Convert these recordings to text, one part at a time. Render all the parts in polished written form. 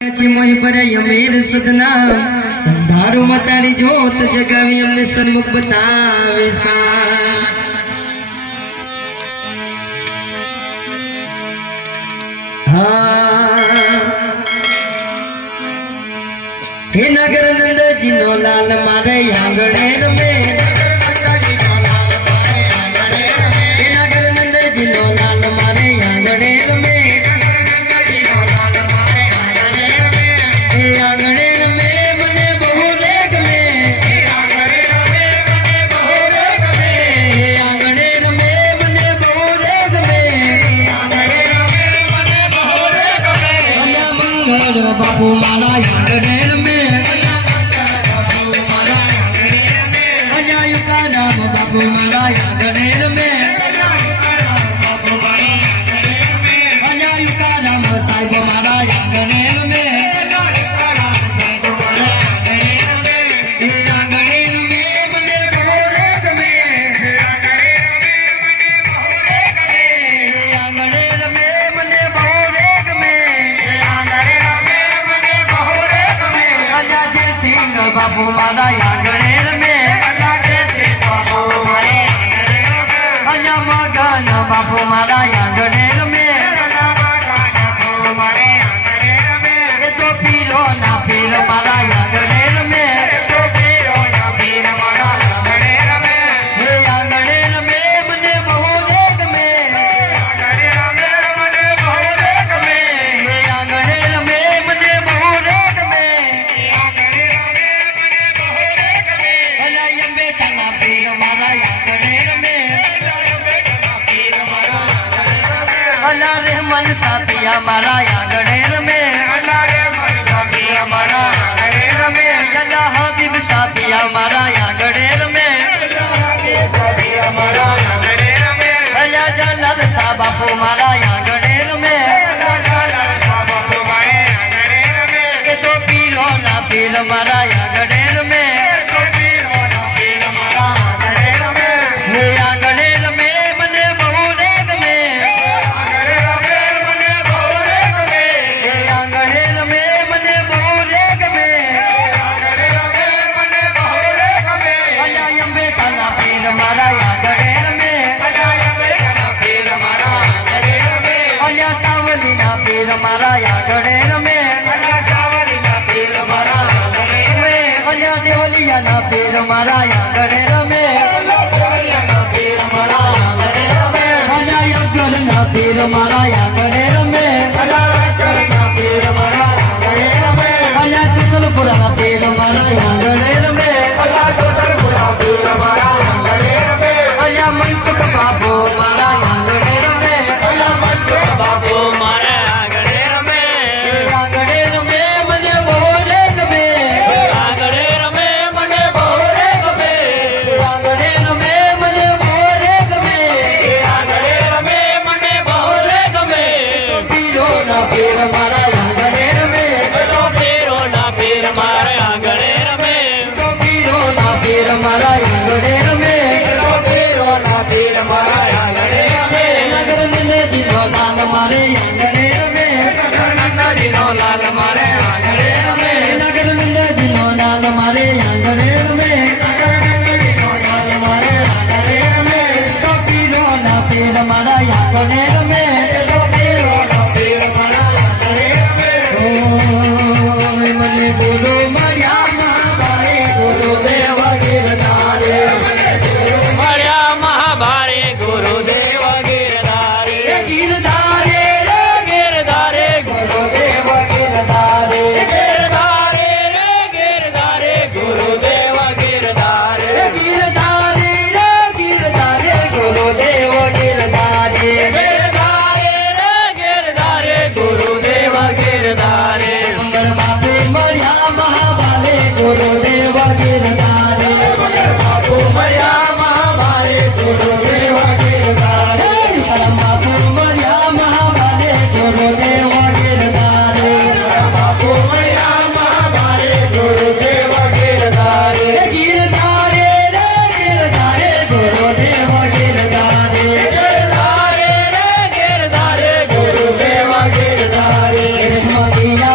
મોહી ભરાય અમેર સદના અંધારો મતાડી જોત જગાવી અમને સન્મુખ બતાવે સા હે નગર નંદજી નો લાલ મારે આંગણે રમે હે નગર નંદજી નો લાલ મારે આંગણે રમે बापू मारा आंगणेर में अजायु का नाम बापू मारा आंगणेर में अजायु का नाम साहिब मारा आंगणेर में आंगणेर में मने बहुरे गमे आंगणेर में मने बहुरे गमे बापू मारा आंगणेर में अजा मगन बापू मारा आंगणेर में ये तो पीरो ना पीर मारा आंगणेर में हे आंगणेर में मने बहुरे गमे हे आंगणेर में मने बहुरे गमे अल्लाह रहमान साथिया मारा आंगणेर में अल्लाह हबीब साथिया मारा आंगणेर में अल्लाह जलाल सा बापू मारा आंगणेर में ये तो पीरो ना पीर मारा आंगणेर में मारा आंगणेर में अजा देवलिया ना पीर मारा आंगणेर में अजा यज्ञ ना पीर मारा आंगणेर में अजा कुशलपुर ना पीर मारा आंगणेर में अजा मंटुक बाबू मारा आंगणेर में बाबू मारा मारा आंगणेर में नगर नंदजी नो लाल मारे आंगणेर में लाल मारे आंगणेर में नगर नंदजी नो लाल मारे आंगणेर में तो पीरो ना पीर मारा आंगणेर में मने गुरु मरिया महाभारे गुरु देव गिरधारे मरिया महाभारे गुरु देव गिरधारे गिरधारे गिरधारे गुरु देव गिरधारे गिरधारे गिरधारे गुरु देव गिरधारे गिरधारे गिरधारे गुरु देव गिरधारे गिरधारे गिरधारे गुरु देव गिरधारे बापू मरिया महाभारे गुरु देव गिरधारे बापू मरिया महाभारे गुरु देव गिरधारे बापू मरिया महाभारे गुरु देव गिरधारे बापू मरिया महाभारे गुरु देव गिरधारे गिरधारे गिरधारे गुरु देव गिरधारे गिरधारे गिरधारे गुरु देव गिरधारे मरिया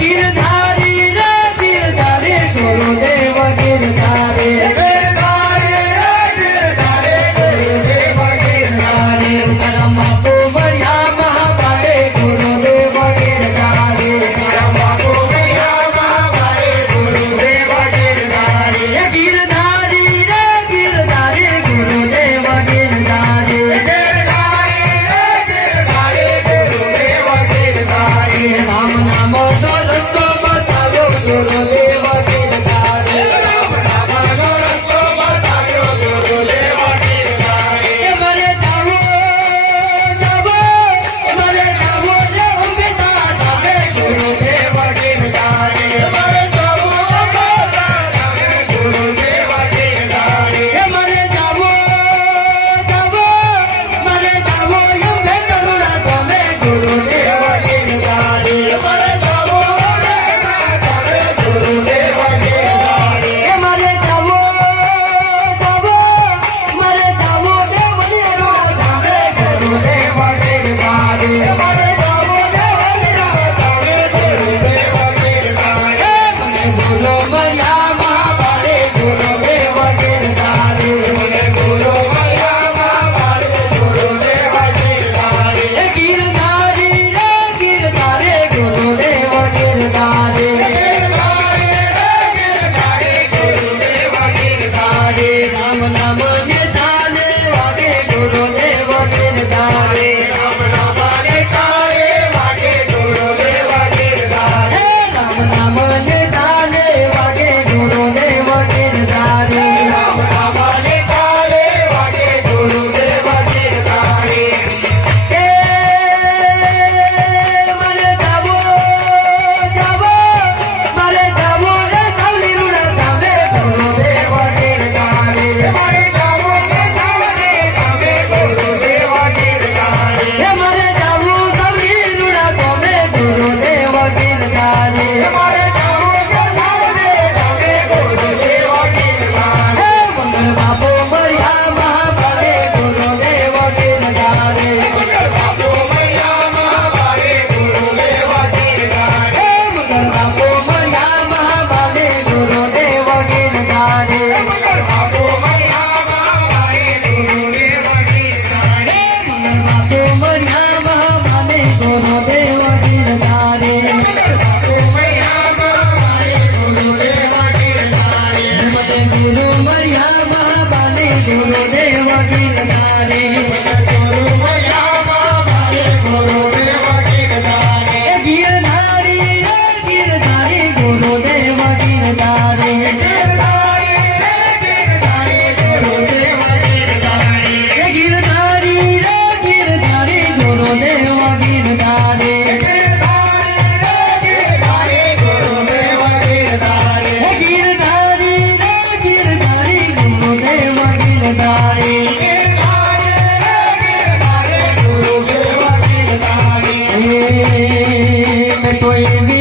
गिरधारी रे गिरधारी गुरुदेव गिरधारी करम को बढ़िया महापाले गुरुदेव गिरधारी गिरधारी रे गिरधारी गुरुदेव गिरधारी राम नाम तो रस्तो बताओ गुरुदेव गिरधारी मरे जाओ जाओ मरे जाओ रे उम्मीदा जावे गुरुदेव गिरधारी मरे जाओ गुरुदेव गिरधारी मरे जाओ जाओ मरे जाओ युवे करुणा जावे गुरुदेव गिरधारी मरे जाओ गुरुदेव गिरधारी मरे जाओ जाओ मरे जाओ देवलिया जावे गुरुदेव गिरधारी मरे जाओ देवलिया जावे गुरुदेव गिरधारी मने गुरु मया महापाले गुरुदेव गिरधारी मने गुरु मया महापाले गुरुदेव गिरधारी गिरधारी रे गिरधारी गुरुदेव गिरधारी राम नाम निधाने वागे गुरुदेव गिरधारी राम नाम निधाने वागे गुरुदेव गिरधारी राम नाम निधाने वागे गुरुदेव गिरधारी राम नाम निधाने वागे गुरुदेव गिरधारी मरे जाओ जाओ मरे जाओ रे छावनी रुड़ा जावे गुरुदेव गिरधारी मरे जाओ रे छावनी जावे गुरुदेव गिरधारी मरे जाओ छावनी रुड़ा जावे गुरुदेव गिरधारी मरे जाओ रे छावनी जावे गुरुदेव गिरधारी मंगल बाबू मरिया महापाले गुरुदेव गिरधारी मंगल बाबू मरिया महापाले गुरुदेव गिरधारी मंगल बाबू मरिया महापाले गुरुदेव गिरधारी मंगल बाबू मरिया महापाले गुरुदेव गिरधारी मंगल बाबू मरिया महापाले गुरुदेव गिरधारी मंगल बाबू मरिया महापाले गुरुदेव गिरधारी मते गुरु मरिया महापाले गुरुदेव गिरधारी गुरु मरिया महापाले गुरुदेव गिरधारी गिरधारी रे गिरधारी गुरुदेव गिरधारी गिरधारी रे गिरधारी गुरुदेव गिरधारी गिरधारी रे गिरधारी गुरुदेव गिरधारी गिरधारी रे गिरधारी गुरुदेव गिरधारी गिरधारी रे गिरधारी गुरुदेव गिरधारी गिरधारी रे गिरधारी गुरुदेव गिरधारी मैं कोई भी